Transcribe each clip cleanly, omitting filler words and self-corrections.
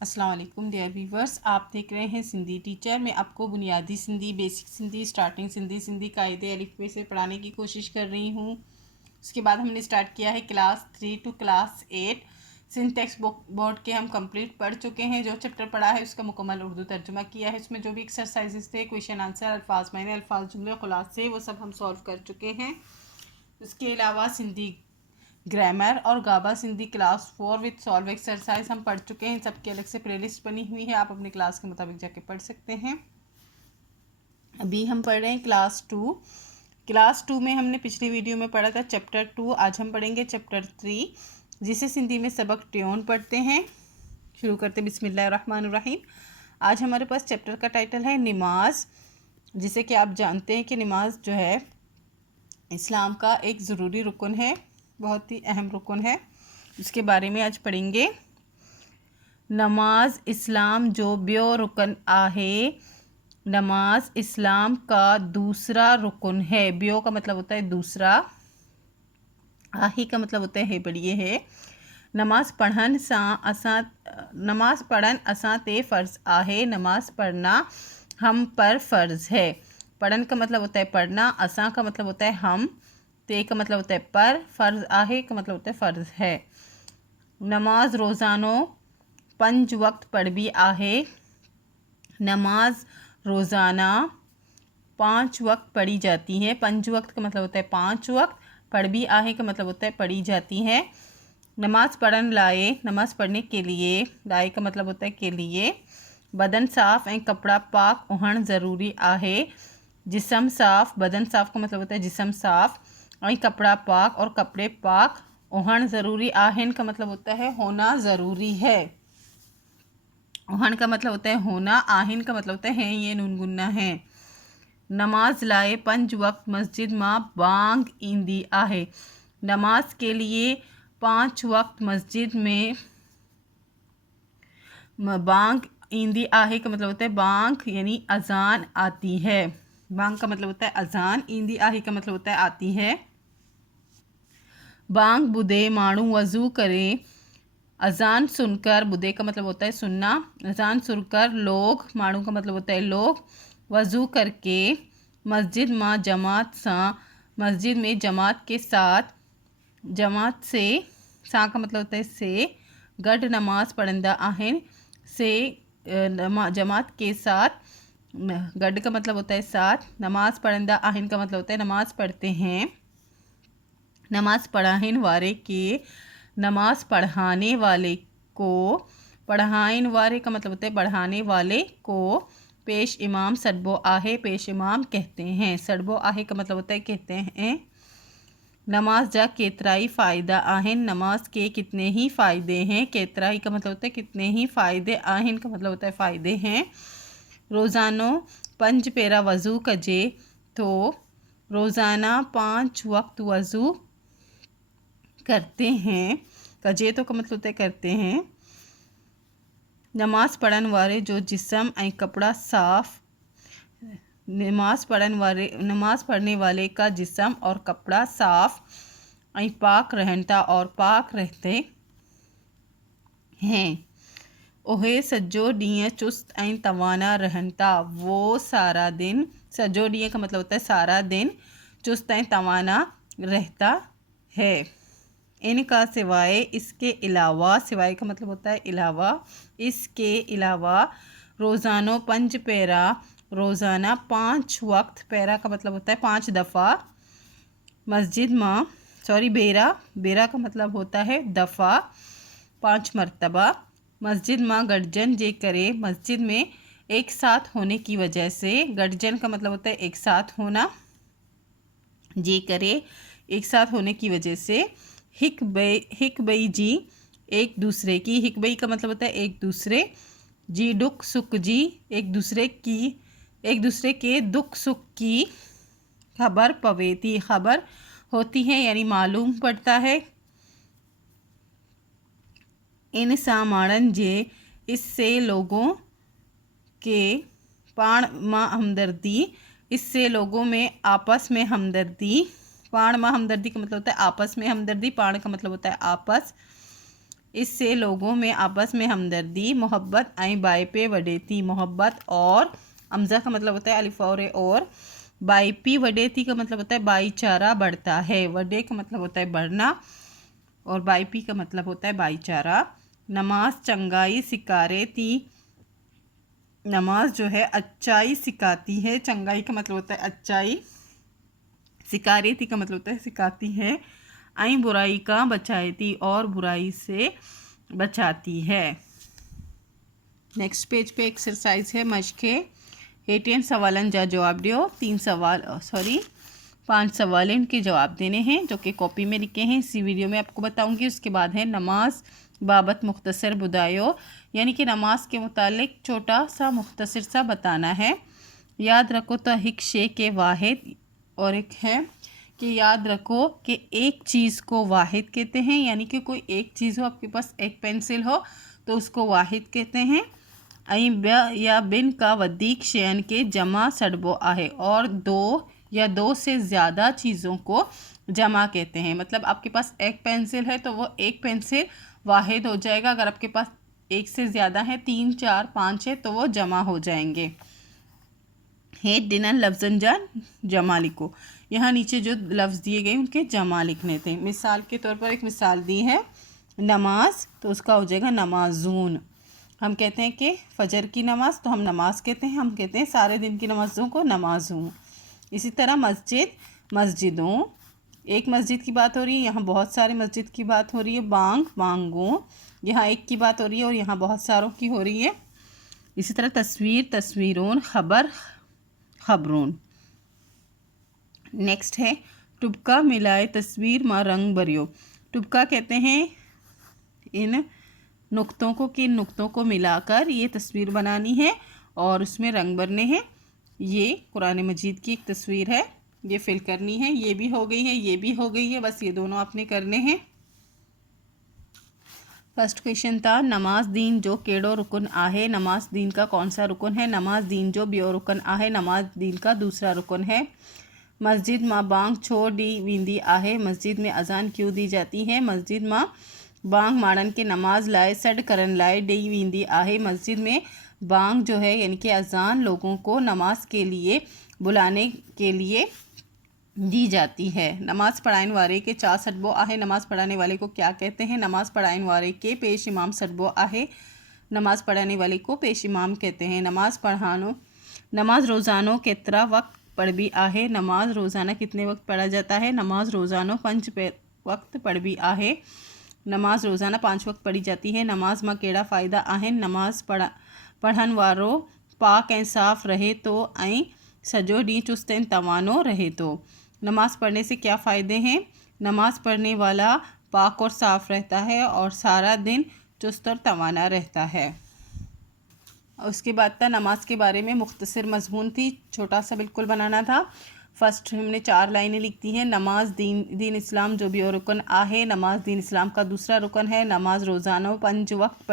अस्सलाम वालेकुम dear viewers, आप देख रहे हैं सिंधी टीचर। मैं आपको बुनियादी सिंधी, बेसिक सिंधी, स्टार्टिंग सिंधी, सिंधी कायदे अलिफ़बे से पढ़ाने की कोशिश कर रही हूँ। उसके बाद हमने स्टार्ट किया है class 3 to class 8। Sindh text book board के हम कंप्लीट पढ़ चुके हैं। जो चैप्टर पढ़ा है उसका मुकम्मल उर्दू तर्जुमा किया है। उसमें जो भी एक्सरसाइजेस थे, क्वेश्चन आंसर, अल्फाज मायने, अल्फाज जुमले खुलासे, वो सब हम सॉल्व कर चुके हैं। उसके अलावा सिंधी ग्रामर और Gaba Sindhi class 4 with solve exercise हम पढ़ चुके हैं। सबकी अलग से प्लेलिस्ट बनी हुई है, आप अपनी क्लास के मुताबिक जाके पढ़ सकते हैं। अभी हम पढ़ रहे हैं क्लास 2। क्लास 2 में हमने पिछली वीडियो में पढ़ा था चैप्टर 2। आज हम पढ़ेंगे चैप्टर 3, जिसे सिंधी में सबक ट्यून पढ़ते हैं। शुरू करते बिस्मिल्लाहिर्रहमानिर्रहीम। आज हमारे पास चैप्टर का टाइटल है नमाज, जिसे कि आप जानते हैं कि नमाज जो है इस्लाम का एक ज़रूरी रुकन है, बहुत ही अहम रुकन है। इसके बारे में आज पढ़ेंगे। नमाज इस्लाम जो बियो रुकन आहे। नमाज इस्लाम का दूसरा रुकन है। बियो का मतलब होता है दूसरा, आही का मतलब होता है बढ़िए है। नमाज पढ़न असां ते फ़र्ज़ आहे। नमाज पढ़ना हम पर फ़र्ज़ है। पढ़न का मतलब होता है पढ़ना, असां का मतलब होता है हम, ते का मतलब होता है पर, फ़र्ज़ आहे का मतलब होता है फ़र्ज़ है। नमाज रोज़ानो 5 वक्त पढ़बी आहे। नमाज रोज़ाना 5 वक्त पढ़ी जाती है। 5 वक्त का मतलब होता है 5 वक्त, पढ़बी आहे का मतलब होता है पढ़ी जाती है। नमाज पढ़न लाए, नमाज पढ़ने के लिए, लाए का मतलब होता है के लिए। बदन साफ़ ऐं कपड़ा पाक हुअण ज़रूरी आहे। जिस्म साफ़, बदन साफ़ का मतलब होता है जिस्म साफ़, ऐं कपड़ा पाक और कपड़े पाक हुअण ज़रूरी आहिन का मतलब होता है होना ज़रूरी है। हुअण का मतलब होता है होना, आहिन का मतलब होता है ये नून गुन्ना है। नमाज लाए 5 वक्त मस्जिद मां बांग ईंदी आहे। नमाज के लिए 5 वक्त मस्जिद में बांग ईंदी आहे का मतलब होता है बांग यानी अजान आती है। बांग का मतलब होता है अजान, ईंदी आहे का मतलब होता है आती है। बांग बुदे माणू वज़ू करे। अजान सुनकर, बुदे का मतलब होता है सुनना, अजान सुनकर लोग, माणू का मतलब होता है लोग, वज़ू करके मस्जिद मां जमात सा, मस्जिद में जमात के साथ, जमात से, सा का मतलब होता है से, गड नमाज पढ़ंदा आहिन, से जमात के साथ, गड का मतलब होता है साथ, नमाज पढ़ंदा आहिन का मतलब होता है नमाज पढ़ते हैं। नमाज पढ़ाहिन वारे के, नमाज पढ़ाने वाले को, पढ़ाइन वारे का मतलब होता है पढ़ाने वाले को, पेश इमाम सडबो आहे, पेश इमाम कहते हैं। सडबो आहे का मतलब होता है कहते हैं। नमाज जा केतराई फ़ायदा आहिन। नमाज के कितने ही फ़ायदे हैं। केतराई का मतलब होता है कितने ही फ़ायदे, आहिन का मतलब होता है फ़ायदे हैं। रोज़ानो 5 पेरा वज़ू कजे, तो रोज़ाना 5 वक्त वज़ू करते हैं। कजे तो का मतलब होता है करते हैं। नमाज पढ़न वाले जो जिस्म ऐं कपड़ा साफ़, नमाज पढ़ने वाले का जिस्म और कपड़ा साफ़ ऐं पाक रहता और पाक रहते हैं। ओहे सजो ॾींहुं चुस्त ऐं तवाना रहता। वो सारा दिन, सजो ॾींहुं का मतलब होता है सारा दिन, चुस्त ऐं तवाना रहता है। इनका सिवाय, इसके अलावा, सिवाय का मतलब होता है अलावा, इसके अलावा रोज़ानो 5 पेरा, रोज़ाना 5 वक्त, पेरा का मतलब होता है 5 दफ़ा, मस्जिद मां, बेरा, बेरा का मतलब होता है दफ़ा, 5 मरतबा, मस्जिद मां गडजन जे करे, मस्जिद में एक साथ होने की वजह से, गडजन का मतलब होता है एक साथ होना, जे करे एक साथ होने की वजह से, हिक बई जी, एक दूसरे की, हिक बई का मतलब होता है एक दूसरे, जी दुख सुख जी, एक दूसरे के दुख सुख की खबर पवेती, खबर होती है यानी मालूम पड़ता है। इन सामानन जे, इससे लोगों के, पाण मां हमदर्दी, इससे लोगों में आपस में हमदर्दी, पाण मां हमदर्दी का मतलब होता है आपस में हमदर्दी, पाण का मतलब होता है आपस, इससे लोगों में आपस में हमदर्दी मोहब्बत आई बाई पे वडे थी। मोहब्बत और अमज़ा का मतलब होता है अलिफ और बाई पी वडे थी का मतलब होता है भाईचारा बढ़ता है। वडे का मतलब होता है बढ़ना और बाई पी का मतलब होता है भाईचारा। नमाज चंगाई सिकारे थी। नमाज जो है अच्छाई सिखाती है। चंगाई का मतलब होता है अच्छाई, सिकारे थी का मतलब होता है सिखाती है। आई बुराई का बचाई थी और बुराई से बचाती है। नेक्स्ट पेज पे एक्सरसाइज है मशके हेटियन सवालन जा जवाब दियो। 5 सवाल इनके जवाब देने हैं जो कि कॉपी में लिखे हैं। इसी वीडियो में आपको बताऊंगी। उसके बाद है नमाज बाबत मुख्तसर बुदायो, यानी कि नमाज के मुतालिक छोटा सा मुख्तसर सा बताना है। याद रखो तो हिक शे के वाहिद, और एक है कि याद रखो कि एक चीज़ को वाहिद कहते हैं, यानी कि कोई एक चीज़ हो, आपके पास एक पेंसिल हो तो उसको वाहिद कहते हैं। ऐं ब या बिन का वदीक शयन के जमा सड़बो आहे, और दो या दो से ज़्यादा चीज़ों को जमा कहते हैं। मतलब आपके पास एक पेंसिल है तो वो एक पेंसिल वाहिद हो जाएगा। अगर आपके पास एक से ज़्यादा है, 3, 4, 5 है तो वो जमा हो जाएंगे। हे डिनर लफ्जन जान जमा लिखो। यहाँ नीचे जो लफ्ज़ दिए गए उनके जमा लिखने थे। मिसाल के तौर पर एक मिसाल दी है नमाज, तो उसका हो जाएगा नमाजून। हम कहते हैं कि फजर की नमाज़ तो हम नमाज कहते हैं, हम कहते हैं सारे दिन की नमाज़ों को नमाजूं। इसी तरह मस्जिद मस्जिदों, एक मस्जिद की बात हो रही है, यहाँ बहुत सारे मस्जिद की बात हो रही है। बांग बांगों, यहाँ एक की बात हो रही है और यहाँ बहुत सारों की हो रही है। इसी तरह तस्वीर तस्वीरों, खबर खबरों। नेक्स्ट है टुबका मिलाए तस्वीर माँ रंग भरियो। टुबका कहते हैं इन नुक्तों को, किन नुक्तों को मिलाकर ये तस्वीर बनानी है और उसमें रंग भरने हैं। ये कुरान मजीद की एक तस्वीर है, ये फिल करनी है। ये भी हो गई है, ये भी हो गई है, बस ये दोनों आपने करने हैं। फर्स्ट क्वेश्चन था नमाज दीन जो केड़ो रुकन आहे। नमाज दीन का कौन सा रुकन है? नमाज दीन जो बियो रुकन आहे। नमाज दीन का दूसरा रुकन है। मस्जिद माँ बांग छो डी वींदी आहे। मस्जिद में अजान क्यों दी जाती है? मस्जिद माँ बांग माड़न के नमाज लाए सड करन लाए डी वींदी आहे। मस्जिद में बांग जो है यानी कि अजान लोगों को नमाज के लिए बुलाने के लिए दी जाती है। नमाज पढ़ाने वाले के चा सडबो आहे। नमाज पढ़ाने वाले को क्या कहते हैं? नमाज पढ़ाने वाले के पेश इमाम सडबो आहे। नमाज पढ़ाने वाले को पेश इमाम कहते हैं। नमाज रोज़ानो कितना वक्त पढ़ भी आहे। नमाज रोज़ाना कितने वक्त पढ़ा जाता है? नमाज रोज़ानो 5 वक्त पढ़ भी आहे। नमाज रोज़ाना 5 वक्त पढ़ी जाती है। नमाज मां केड़ा फ़ायदा आहिनि? नमाज पढ़न वारो पाक ऐं साफ़ रहे तो ऐं सॼो ॾींहुं चुस्त ऐं तवानो रहे तो। नमाज पढ़ने से क्या फ़ायदे हैं? नमाज पढ़ने वाला पाक और साफ़ रहता है और सारा दिन चुस्त और तवाना रहता है। उसके बाद था नमाज के बारे में मुख्तसर मज़मून थी, छोटा सा बिल्कुल बनाना था। फर्स्ट हमने 4 लाइनें लिखती हैं। नमाज दीन इस्लाम जो भी और रुकन आहे। नमाज दीन इस्लाम का दूसरा रुकन है। नमाज रोज़ाना 5 वक्त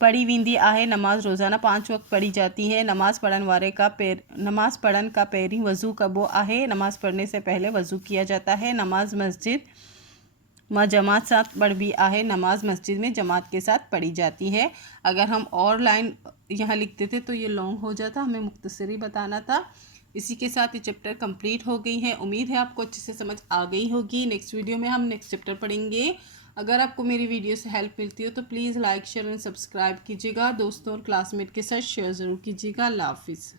पढ़ी वींदी आहे। नमाज रोज़ाना 5 वक्त पढ़ी जाती है। नमाज पढ़न का पैरी वज़ू कबो आहे। नमाज पढ़ने से पहले वज़ू किया जाता है। नमाज मस्जिद माँ जमात साथ पढ़ भी आहे। नमाज मस्जिद में जमात के साथ पढ़ी जाती है। अगर हम और लाइन यहाँ लिखते थे तो ये लॉन्ग हो जाता, हमें मुख्तसर ही बताना था। इसी के साथ ये चैप्टर कंप्लीट हो गई है। उम्मीद है आपको अच्छे से समझ आ गई होगी। नेक्स्ट वीडियो में हम नेक्स्ट चैप्टर पढ़ेंगे। अगर आपको मेरी वीडियो से हेल्प मिलती हो तो please like share and subscribe कीजिएगा। दोस्तों और क्लासमेट के साथ शेयर ज़रूर कीजिएगा। अल्लाह हाफिज़।